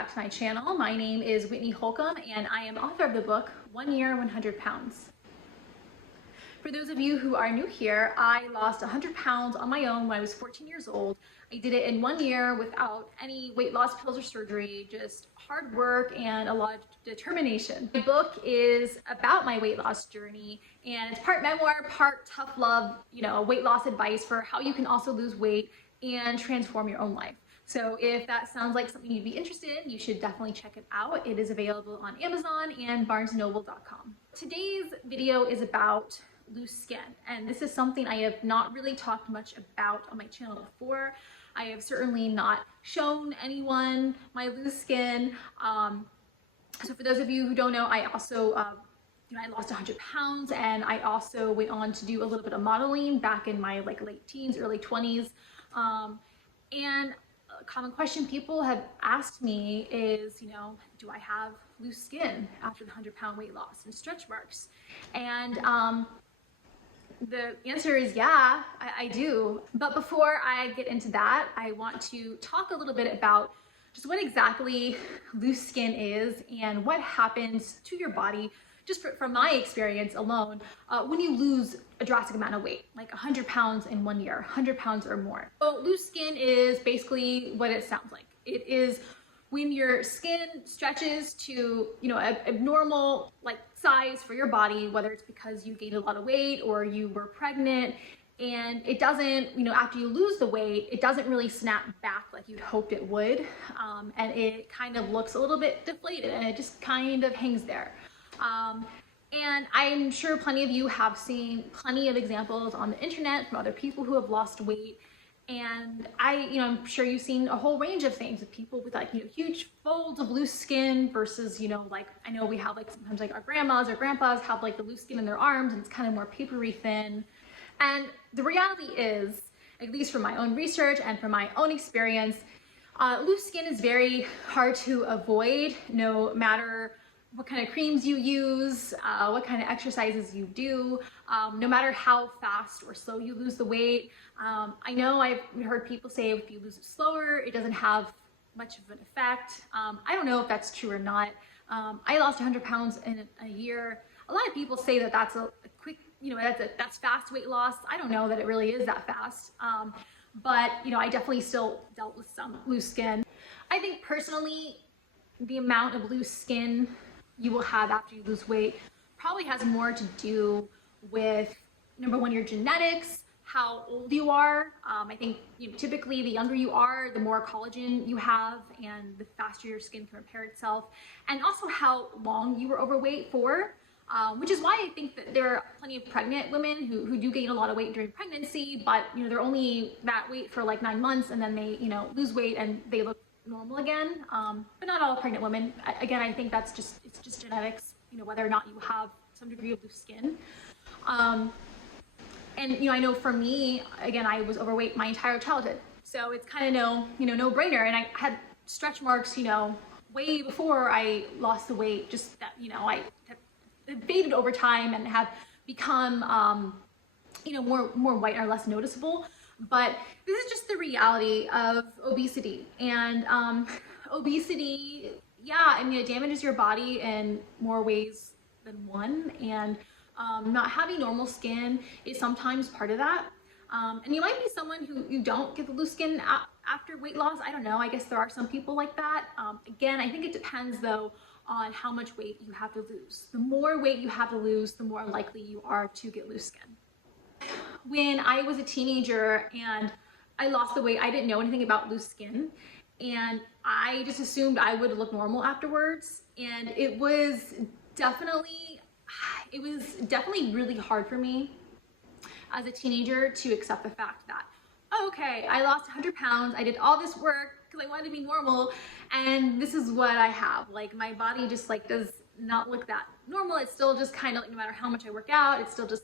back to my channel. My name is Whitney Holcomb and I am author of the book 1 Year, 100 Pounds. For those of you who are new here, I lost 100 pounds on my own when I was 14 years old. I did it in 1 year without any weight loss pills or surgery, just hard work and a lot of determination. My book is about my weight loss journey, and it's part memoir, part tough love, weight loss advice for how you can also lose weight and transform your own life. So if that sounds like something you'd be interested in, you should definitely check it out. It is available on Amazon and barnesandnoble.com. Today's video is about loose skin, and this is something I have not really talked much about on my channel before. I have certainly not shown anyone my loose skin. So for those of you who don't know, I also I lost 100 pounds, and I also went on to do a little bit of modeling back in my late teens, early 20s. And a common question people have asked me is, do I have loose skin after the 100-pound weight loss and stretch marks? And the answer is yeah, I do. But before I get into that, I want to talk a little bit about just what exactly loose skin is and what happens to your body, just from my experience alone, when you lose a drastic amount of weight, like 100 pounds in 1 year, 100 pounds or more. So loose skin is basically what it sounds like. It is when your skin stretches to, a normal size for your body, whether it's because you gained a lot of weight or you were pregnant, and it doesn't, after you lose the weight, it doesn't really snap back like you'd hoped it would, and it kind of looks a little bit deflated, and it just kind of hangs there. And I'm sure plenty of you have seen plenty of examples on the internet from other people who have lost weight. And I'm sure you've seen a whole range of things with people with huge folds of loose skin versus, I know we have sometimes our grandmas or grandpas have the loose skin in their arms, and it's kind of more papery thin. And the reality is, at least from my own research and from my own experience, loose skin is very hard to avoid, no matter what kind of creams you use, what kind of exercises you do, no matter how fast or slow you lose the weight. I know I've heard people say if you lose it slower, it doesn't have much of an effect. I don't know if that's true or not. I lost 100 pounds in a year. A lot of people say that that's a quick, that's fast weight loss. I don't know that it really is that fast. But I definitely still dealt with some loose skin. I think personally, the amount of loose skin you will have after you lose weight probably has more to do with, number one, your genetics, how old you are. I think typically the younger you are, the more collagen you have and the faster your skin can repair itself, and also how long you were overweight for, which is why I think that there are plenty of pregnant women who do gain a lot of weight during pregnancy, but they're only that weight for 9 months, and then they lose weight and they look normal again. But not all pregnant women. Again, I think it's just genetics, whether or not you have some degree of loose skin. And I know for me, again, I was overweight my entire childhood, so it's kind of no brainer. And I had stretch marks, way before I lost the weight, just that I have faded over time and have become more white or less noticeable. But this is just the reality of obesity. And obesity, it damages your body in more ways than one. And not having normal skin is sometimes part of that. And you might be someone who you don't get the loose skin after weight loss. I don't know. I guess there are some people like that. Again, I think it depends, though, on how much weight you have to lose. The more weight you have to lose, the more likely you are to get loose skin. When I was a teenager and I lost the weight, I didn't know anything about loose skin, and I just assumed I would look normal afterwards. And it was definitely really hard for me as a teenager to accept the fact that, oh, okay, I lost 100 pounds, I did all this work because I wanted to be normal, and this is what I have. My body just does not look that normal. It's still just kind of no matter how much I work out, it's still just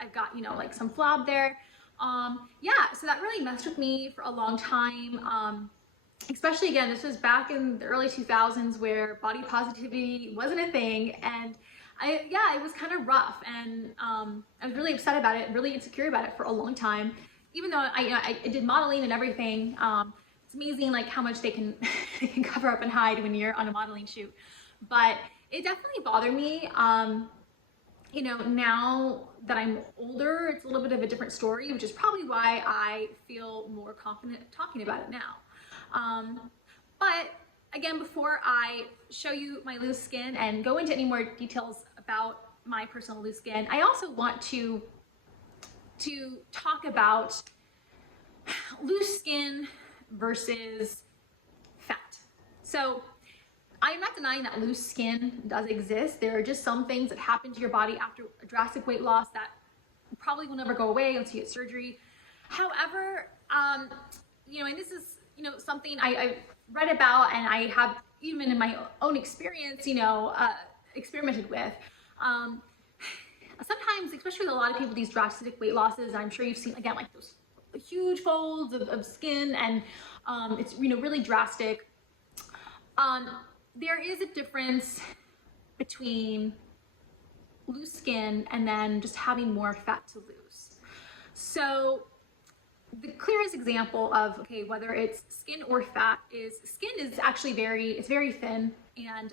I've got, some flab there. So that really messed with me for a long time. Especially, again, this was back in the early 2000s where body positivity wasn't a thing. And it was kind of rough. And I was really upset about it, really insecure about it for a long time. Even though I did modeling and everything, amazing like how much they can they can cover up and hide when you're on a modeling shoot. But it definitely bothered me. You know, now that I'm older, it's a little bit of a different story, which is probably why I feel more confident talking about it now. But again, before I show you my loose skin and go into any more details about my personal loose skin, I also want to talk about loose skin versus fat. So I'm not denying that loose skin does exist. There are just some things that happen to your body after a drastic weight loss that probably will never go away until you get surgery. However, you know, and this is, you know, something I've read about and I have even in my own experience, you know, experimented with. Sometimes, especially with a lot of people, these drastic weight losses, I'm sure you've seen, again, like those huge folds of skin, and it's, you know, really drastic. There is a difference between loose skin and then just having more fat to lose. So the clearest example of, okay, whether it's skin or fat is skin is actually very thin, and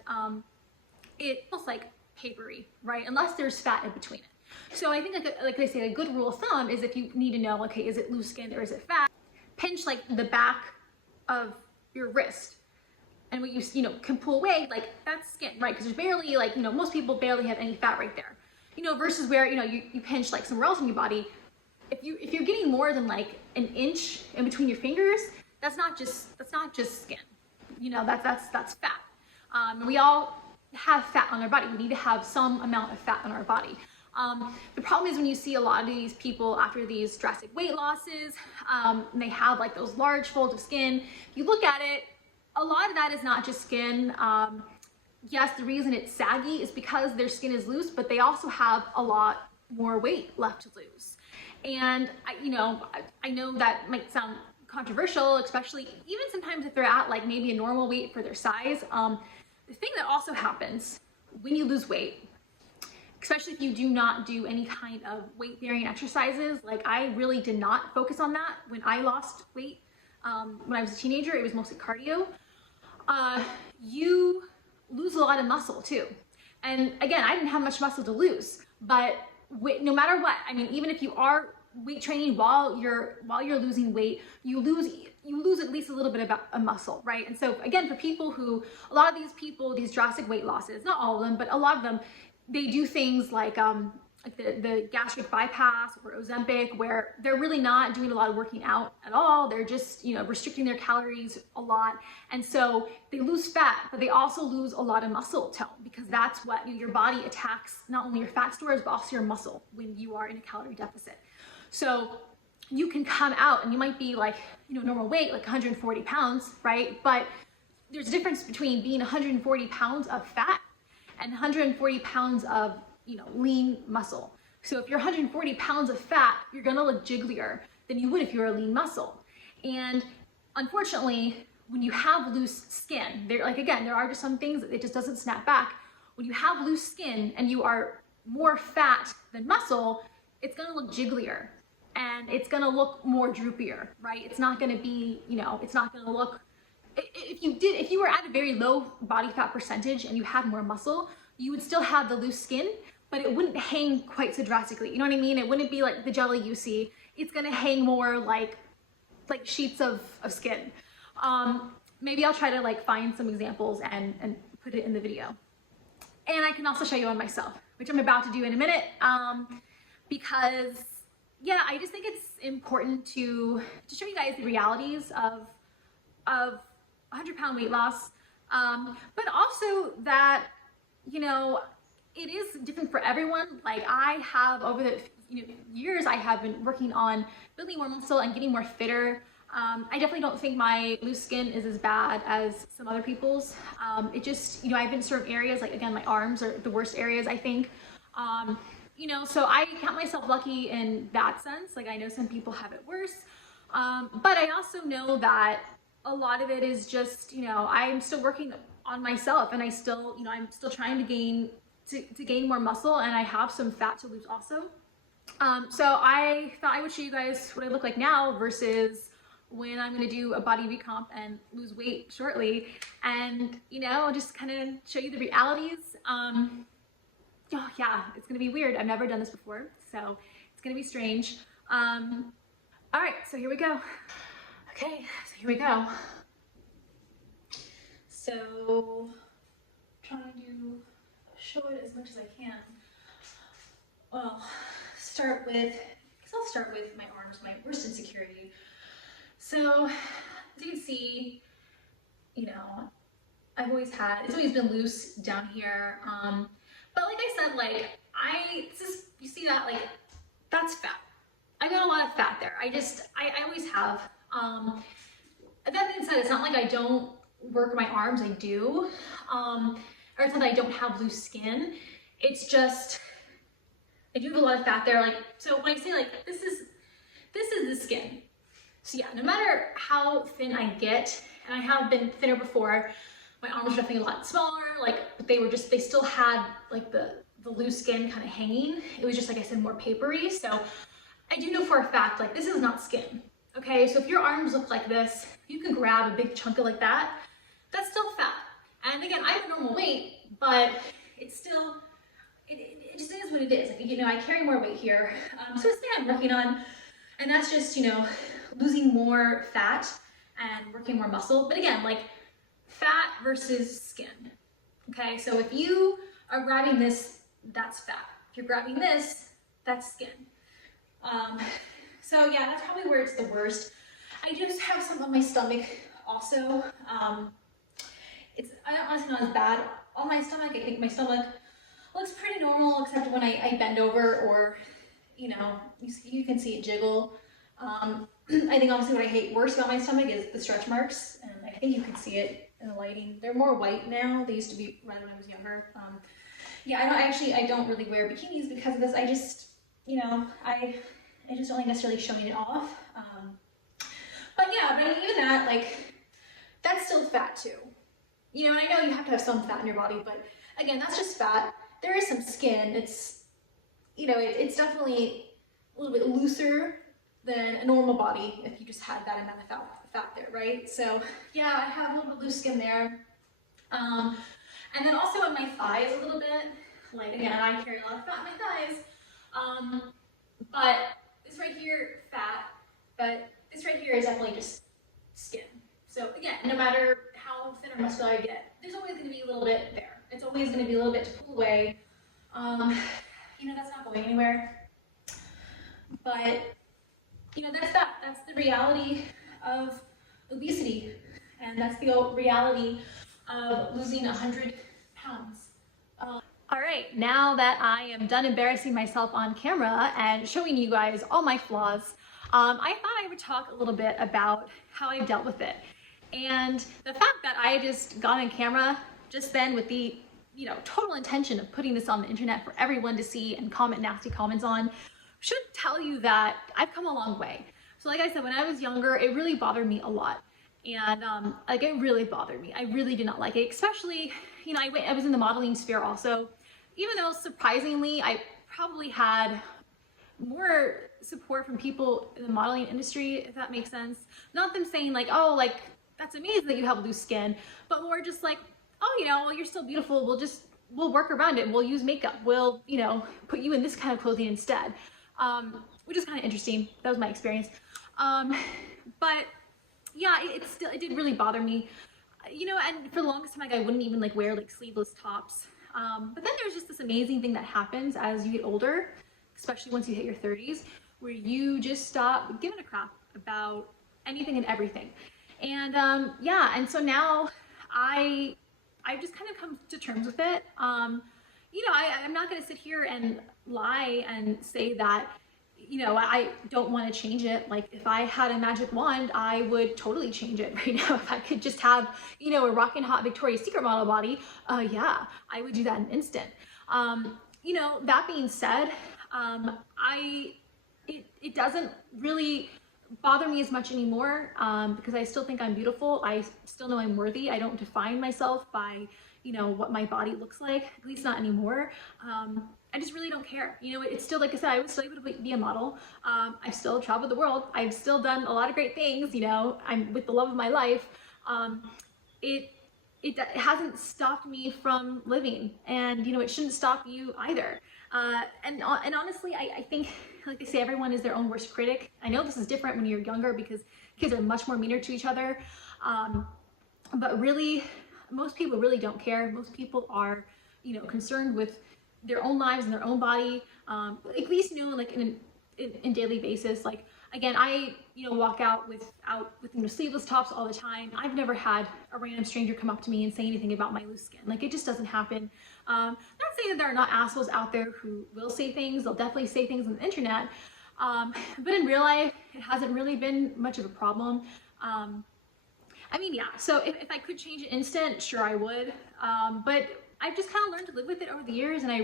it feels like papery, right? Unless there's fat in between it. So I think like they say, a good rule of thumb is if you need to know, okay, is it loose skin or is it fat? Pinch like the back of your wrist, and what you know can pull away, like that's skin, right? Because there's barely, like, you know, most people barely have any fat right there, you know, versus where, you know, you pinch like somewhere else in your body. If you're getting more than like an inch in between your fingers, that's not just skin, you know, that's fat. And we all have fat on our body. We need to have some amount of fat on our body. The problem is when you see a lot of these people after these drastic weight losses, and they have like those large folds of skin. If you look at it, a lot of that is not just skin. Yes, the reason it's saggy is because their skin is loose, but they also have a lot more weight left to lose. And I know that might sound controversial, especially even sometimes if they're at like maybe a normal weight for their size. The thing that also happens when you lose weight, especially if you do not do any kind of weight bearing exercises, like I really did not focus on that when I lost weight. When I was a teenager, it was mostly cardio. You lose a lot of muscle too. And again, I didn't have much muscle to lose, but no matter what, I mean, even if you are weight training while you're losing weight, you lose at least a little bit of a muscle, right? And so again, for people who, a lot of these people, these drastic weight losses, not all of them, but a lot of them, they do things like the gastric bypass or Ozempic, where they're really not doing a lot of working out at all. They're just, you know, restricting their calories a lot. And so they lose fat, but they also lose a lot of muscle tone, because that's what, you know, your body attacks not only your fat stores, but also your muscle when you are in a calorie deficit. So you can come out and you might be like, you know, normal weight, like 140 pounds, right? But there's a difference between being 140 pounds of fat and 140 pounds of, you know, lean muscle. So if you're 140 pounds of fat, you're gonna look jigglier than you would if you were a lean muscle. And unfortunately, when you have loose skin, there are just some things that it just doesn't snap back. When you have loose skin and you are more fat than muscle, it's gonna look jigglier and it's gonna look more droopier, right? It's not gonna be, you know, it's not gonna look, if you were at a very low body fat percentage and you had more muscle, you would still have the loose skin, but it wouldn't hang quite so drastically. You know what I mean? It wouldn't be like the jelly you see. It's gonna hang more like sheets of skin. Maybe I'll try to like find some examples and put it in the video. And I can also show you on myself, which I'm about to do in a minute, because yeah, I just think it's important to show you guys the realities of 100-pound weight loss, but also that, you know, it is different for everyone. Like I have over the years, I have been working on building more muscle and getting more fitter. I definitely don't think my loose skin is as bad as some other people's. It just, you know, I've been certain areas, like again, my arms are the worst areas, I think. You know, so I count myself lucky in that sense. Like I know some people have it worse, but I also know that a lot of it is just, you know, I'm still working on myself, and I still, you know, I'm still trying to gain more muscle, and I have some fat to lose also. So I thought I would show you guys what I look like now versus when I'm gonna do a body recomp and lose weight shortly, and you know, just kind of show you the realities. Oh yeah, it's gonna be weird. I've never done this before, so it's gonna be strange. All right, so here we go. Okay, so here we go. So, trying to show it as much as I can. Well, I'll start with my arms, my worst insecurity. So, as you can see, you know, it's always been loose down here. But like I said, like, you see that, like, that's fat. I got a lot of fat there. I always have. That being said, it's not like I don't work my arms, I do. Or it's not that I don't have loose skin. It's just, I do have a lot of fat there. Like, so when I say like, this is the skin. So yeah, no matter how thin I get, and I have been thinner before, my arms are definitely a lot smaller, like, but they still had like the loose skin kind of hanging. It was just, like I said, more papery. So I do know for a fact, like, this is not skin. Okay, so if your arms look like this, you can grab a big chunk of like that, that's still fat. And again, I have a normal weight, but it's still, it just is what it is. Like, you know, I carry more weight here. So it's something I'm working on, and that's just, you know, losing more fat and working more muscle. But again, like, fat versus skin. Okay, so if you are grabbing this, that's fat. If you're grabbing this, that's skin. So yeah, that's probably where it's the worst. I just have some on my stomach also. It's honestly not as bad on my stomach. I think my stomach looks pretty normal, except when I bend over, or, you know, you can see it jiggle. I think honestly what I hate worse about my stomach is the stretch marks, and I think you can see it in the lighting. They're more white now. They used to be red when I was younger. Yeah, I don't really wear bikinis because of this. I just, you know, I just don't like necessarily showing it off. But yeah, but even that, like, that's still fat too. You know, and I know you have to have some fat in your body, but again, that's just fat. There is some skin. It's, you know, it's definitely a little bit looser than a normal body if you just had that amount of fat there, right? So yeah, I have a little bit loose skin there. And then also on my thighs a little bit. Like, again, I carry a lot of fat in my thighs. But this right here, fat, but this right here is definitely just skin. So again, no matter how thin or muscular I get, there's always going to be a little bit there. It's always going to be a little bit to pull away. You know, that's not going anywhere. But, you know, that's that. That's the reality of obesity. And that's the reality of losing 100 pounds. All right, now that I am done embarrassing myself on camera and showing you guys all my flaws, I thought I would talk a little bit about how I've dealt with it. And the fact that I just got on camera just then with the, you know, total intention of putting this on the internet for everyone to see and comment nasty comments on should tell you that I've come a long way. So like I said, when I was younger, it really bothered me a lot. And like, it really bothered me. I really did not like it, especially, you know, I was in the modeling sphere also, even though surprisingly, I probably had more support from people in the modeling industry, if that makes sense. Not them saying like, oh, like, that's amazing that you have loose skin, but more just like, oh, you know, well, you're still beautiful. We'll work around it. We'll use makeup. We'll, you know, put you in this kind of clothing instead, which is kind of interesting. That was my experience. But yeah, it did really bother me, you know, and for the longest time, like, I wouldn't even like wear like sleeveless tops. But then there's just this amazing thing that happens as you get older, especially once you hit your 30s, where you just stop giving a crap about anything and everything. And yeah, and so now I've just kind of come to terms with it. You know, I'm not going to sit here and lie and say that, you know, I don't want to change it. Like, if I had a magic wand, I would totally change it right now. If I could just have, you know, a rockin' hot Victoria's Secret model body, yeah, I would do that in an instant. You know, that being said, it doesn't really bother me as much anymore, because I still think I'm beautiful. I still know I'm worthy. I don't define myself by, you know, what my body looks like, at least not anymore. I just really don't care. You know, it's still, like I said, I was still able to be a model. I've still traveled the world. I've still done a lot of great things. You know, I'm with the love of my life. It hasn't stopped me from living, and you know, it shouldn't stop you either. And honestly, I think, like they say, everyone is their own worst critic. I know this is different when you're younger because kids are much more meaner to each other. But really, most people really don't care. Most people are, you know, concerned with their own lives and their own body, at least, you know, like in daily basis. Like, again, I, you know, walk out with you know, sleeveless tops all the time. I've never had a random stranger come up to me and say anything about my loose skin. Like, it just doesn't happen. Not saying that there are not assholes out there who will say things. They'll definitely say things on the internet. But in real life, it hasn't really been much of a problem. I mean, yeah, so if I could change it instant, sure I would. But I've just kind of learned to live with it over the years, and I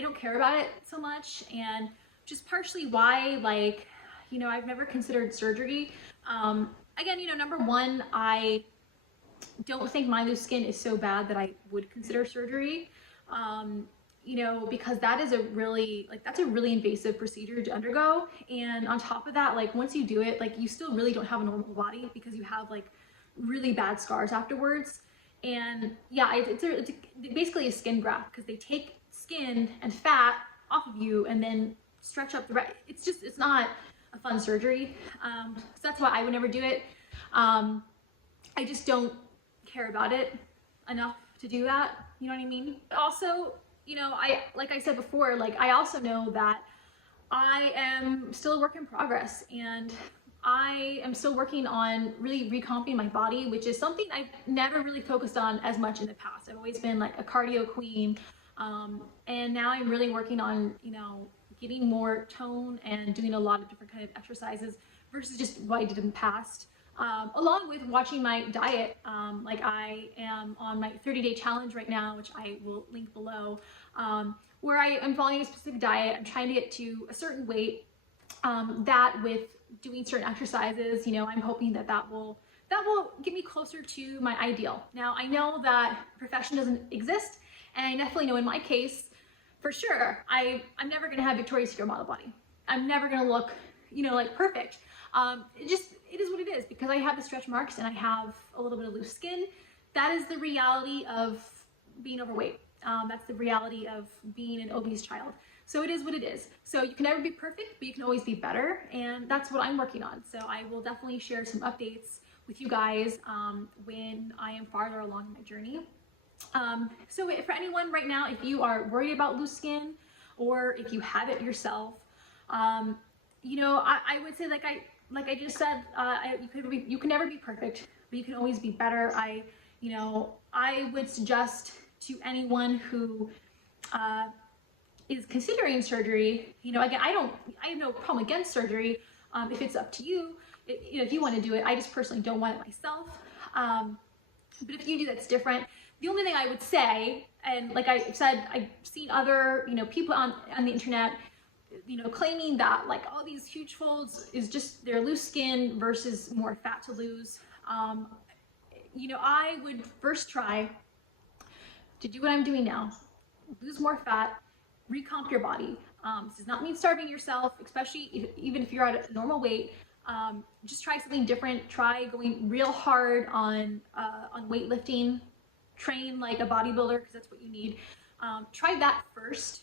don't care about it so much. And just partially why, like, you know, I've never considered surgery. Again, you know, number one, I don't think my loose skin is so bad that I would consider surgery. You know, because that is that's a really invasive procedure to undergo. And on top of that, like, once you do it, like, you still really don't have a normal body because you have like really bad scars afterwards. And yeah, it's basically a skin graft because they take skin and fat off of you and then stretch up the rest. It's not a fun surgery. So that's why I would never do it. I just don't care about it enough to do that. You know what I mean? Also, you know, like I said before, like, I also know that I am still a work in progress, and I am still working on really recomping my body, which is something I've never really focused on as much in the past. I've always been like a cardio queen. And now I'm really working on, you know, getting more tone and doing a lot of different kind of exercises versus just what I did in the past. Along with watching my diet. Like, I am on my 30-day challenge right now, which I will link below, where I am following a specific diet. I'm trying to get to a certain weight, that with doing certain exercises, you know, I'm hoping that will get me closer to my ideal. Now, I know that perfection doesn't exist, and I definitely know in my case, for sure, I'm never gonna have Victoria's Secret model body. I'm never gonna look, you know, like perfect. It is what it is, because I have the stretch marks and I have a little bit of loose skin. That is the reality of being overweight. That's the reality of being an obese child. So it is what it is. So you can never be perfect, but you can always be better. And that's what I'm working on. So I will definitely share some updates with you guys when I am farther along in my journey. So for anyone right now, if you are worried about loose skin, or if you have it yourself, you know, I would say, like I just said, you can never be perfect, but you can always be better. I would suggest to anyone who is considering surgery, you know, again, I have no problem against surgery. If it's up to you, you know, if you want to do it. I just personally don't want it myself. But if you do, that's different. The only thing I would say, and like I said, I've seen other, you know, people on the internet, you know, claiming that like all these huge folds is just their loose skin versus more fat to lose. You know, I would first try to do what I'm doing now, lose more fat, recomp your body. This does not mean starving yourself, especially even if you're at a normal weight. Just try something different. Try going real hard on weightlifting. Train like a bodybuilder, because that's what you need. Try that first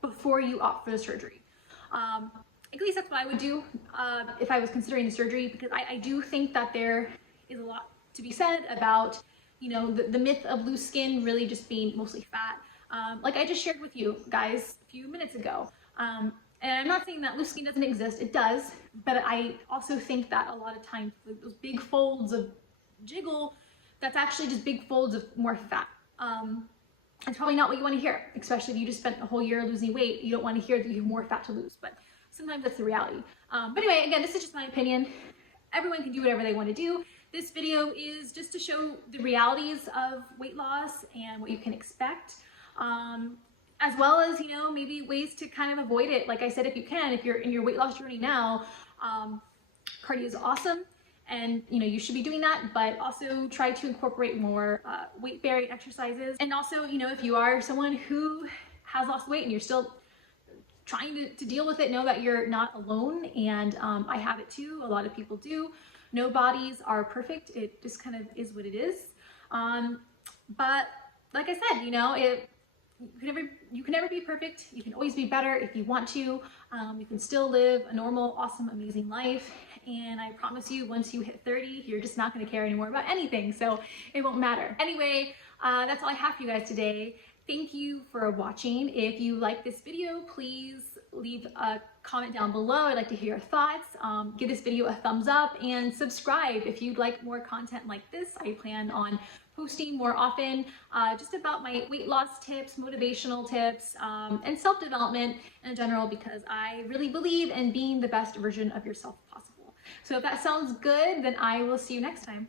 before you opt for the surgery. At least that's what I would do if I was considering the surgery, because I do think that there is a lot to be said about, you know, the myth of loose skin really just being mostly fat. Like I just shared with you guys a few minutes ago. And I'm not saying that loose skin doesn't exist, it does, but I also think that a lot of times those big folds of jiggle, that's actually just big folds of more fat. It's probably not what you want to hear, especially if you just spent a whole year losing weight. You don't want to hear that you have more fat to lose, but sometimes that's the reality. But anyway, again, this is just my opinion. Everyone can do whatever they want to do. This video is just to show the realities of weight loss and what you can expect, as well as, you know, maybe ways to kind of avoid it. Like I said, if you can, if you're in your weight loss journey now, cardio is awesome. And, you know, you should be doing that, but also try to incorporate more weight-bearing exercises. And also, you know, if you are someone who has lost weight and you're still trying to deal with it, know that you're not alone. And I have it too. A lot of people do. No bodies are perfect. It just kind of is what it is. But like I said, you know, you can never be perfect. You can always be better if you want to. You can still live a normal, awesome, amazing life. And I promise you, once you hit 30, you're just not going to care anymore about anything. So it won't matter. Anyway, that's all I have for you guys today. Thank you for watching. If you like this video, please leave a comment down below. I'd like to hear your thoughts. Give this video a thumbs up and subscribe if you'd like more content like this. I plan on posting more often just about my weight loss tips, motivational tips, and self-development in general, because I really believe in being the best version of yourself possible. So if that sounds good, then I will see you next time.